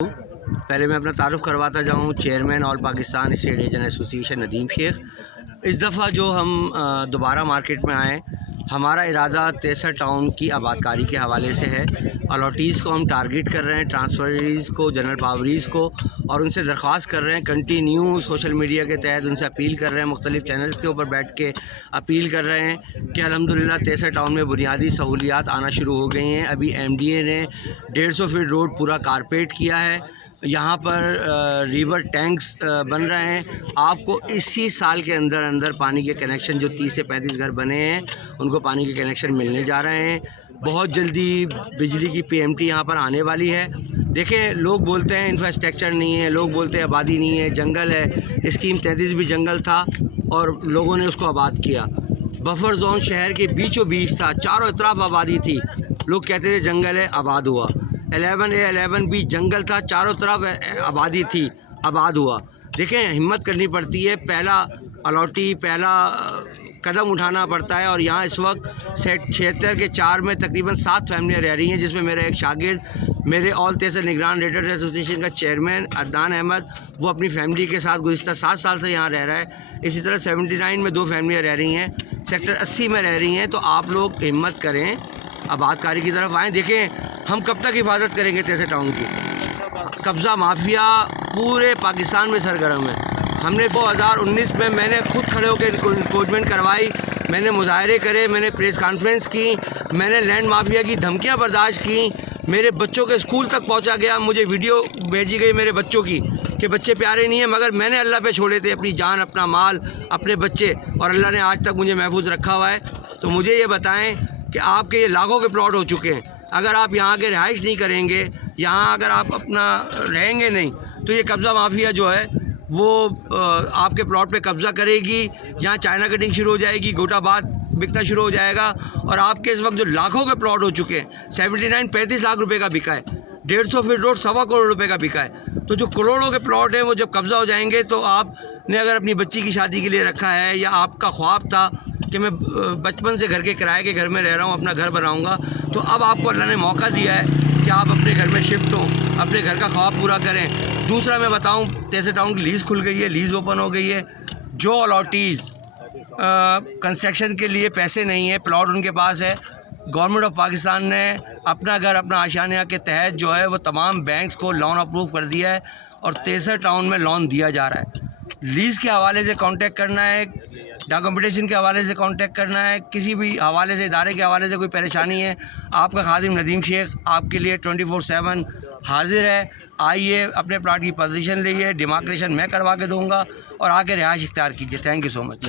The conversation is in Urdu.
پہلے میں اپنا تعارف کرواتا جاؤں. Chairman all Pakistan state agent association Nadeem Sheikh. اس دفعہ جو ہم دوبارہ مارکیٹ میں آئے، ہمارا ارادہ 63 ٹاؤن کی آباد کاری کے حوالے سے ہے. الاٹیز کو ہم ٹارگٹ کر رہے ہیں، ٹرانسفریز کو، جنرل پاوریز کو، اور ان سے درخواست کر رہے ہیں کنٹینیو سوشل میڈیا کے تحت ان سے اپیل کر رہے ہیں، مختلف چینلز کے اوپر بیٹھ کے اپیل کر رہے ہیں کہ الحمدللہ 63 ٹاؤن میں بنیادی سہولیات آنا شروع ہو گئی ہیں. ابھی ایم ڈی اے نے 150 فٹ روڈ پورا کارپیٹ کیا ہے. یہاں پر ریور ٹینکس بن رہے ہیں. آپ کو اسی سال کے اندر پانی کے کنیکشن، جو 30 سے 35 گھر بنے ہیں ان کو پانی کے کنیکشن ملنے جا رہے ہیں. بہت جلدی بجلی کی پی ایم ٹی یہاں پر آنے والی ہے. دیکھیں، لوگ بولتے ہیں انفراسٹرکچر نہیں ہے، لوگ بولتے ہیں آبادی نہیں ہے، جنگل ہے. اسکیم 33 بھی جنگل تھا اور لوگوں نے اس کو آباد کیا. بفر زون شہر کے بیچوں بیچ تھا، چاروں اطراف آبادی تھی. لوگ کہتے تھے جنگل ہے، آباد ہوا. 11A 11B جنگل تھا، چاروں طرف آبادی تھی، آباد ہوا. دیکھیں، ہمت کرنی پڑتی ہے، پہلا الاٹی، پہلا قدم اٹھانا پڑتا ہے. اور یہاں اس وقت 76 کے 4 میں تقریباً 7 فیملیاں رہ رہی ہیں، جس میں میرا ایک شاگرد، میرے آل تیسر نگران ریٹرز ایسوسیشن کا چیئرمین عدنان احمد، وہ اپنی فیملی کے ساتھ گزشتہ 7 سال سے یہاں رہ رہا ہے. اسی طرح 79 میں 2 فیملیاں رہ رہی ہیں، سیکٹر 80 میں رہ رہی ہیں. تو آپ لوگ ہمت کریں، آباد کاری کی طرف آئیں. دیکھیں، ہم کب تک حفاظت کریں گے 63 ٹاؤن کی؟ قبضہ مافیا پورے پاکستان میں سرگرم ہے. ہم نے 2019 میں نے خود کھڑے ہو کے انکروچمنٹ کروائی، میں نے مظاہرے کرے، میں نے پریس کانفرنس کی، میں نے لینڈ مافیا کی دھمکیاں برداشت کی. میرے بچوں کے اسکول تک پہنچا گیا، مجھے ویڈیو بھیجی گئی میرے بچوں کی کہ بچے پیارے نہیں ہیں، مگر میں نے اللہ پہ چھوڑے تھے اپنی جان، اپنا مال، اپنے بچے، اور اللہ نے آج تک مجھے محفوظ رکھا ہوا ہے. تو مجھے یہ بتائیں کہ آپ کے یہ لاکھوں کے پلاٹ ہو چکے ہیں، اگر آپ یہاں کے رہائش نہیں کریں گے، یہاں اگر آپ اپنا رہیں گے نہیں، تو یہ قبضہ مافیا جو ہے وہ آپ کے پلاٹ پہ قبضہ کرے گی. یہاں چائنا کٹنگ شروع ہو جائے گی، گھوٹا بات بکنا شروع ہو جائے گا. اور آپ کے اس وقت جو لاکھوں کے پلاٹ ہو چکے ہیں، 79 35 لاکھ روپے کا بکا ہے، 150 فٹ روڈ 1.25 کروڑ روپے کا بکا ہے. تو جو کروڑوں کے پلاٹ ہیں وہ جب قبضہ ہو جائیں گے، تو آپ نے اگر اپنی بچی کی شادی کے لیے رکھا ہے، یا آپ کا خواب تھا کہ میں بچپن سے گھر کے کرائے کے گھر میں رہ رہا ہوں، اپنا گھر بناؤں گا، تو اب آپ کو اللہ نے موقع دیا ہے کہ آپ اپنے گھر میں شفٹ ہوں، اپنے گھر کا خواب پورا کریں. دوسرا میں بتاؤں، 63 ٹاؤن کی لیز کھل گئی ہے، لیز اوپن ہو گئی ہے. جو الاٹیز کنسٹرکشن کے لیے پیسے نہیں ہیں، پلاٹ ان کے پاس ہے، گورنمنٹ آف پاکستان نے اپنا گھر اپنا آشیانہ کے تحت جو ہے وہ تمام بینکس کو لون اپروو کر دیا ہے، اور 63 ٹاؤن میں لون دیا جا رہا ہے. لیز کے حوالے سے کانٹیکٹ کرنا ہے، ڈاکومنٹیشن کے حوالے سے کانٹیکٹ کرنا ہے، کسی بھی حوالے سے، ادارے کے حوالے سے کوئی پریشانی ہے، آپ کا خادم ندیم شیخ آپ کے لیے 24/7 حاضر ہے. آئیے، اپنے پلاٹ کی پوزیشن لئیے، ڈیمارکیشن میں کروا کے دوں گا، اور آ کے رہائش اختیار کیجیے. Thank you so much.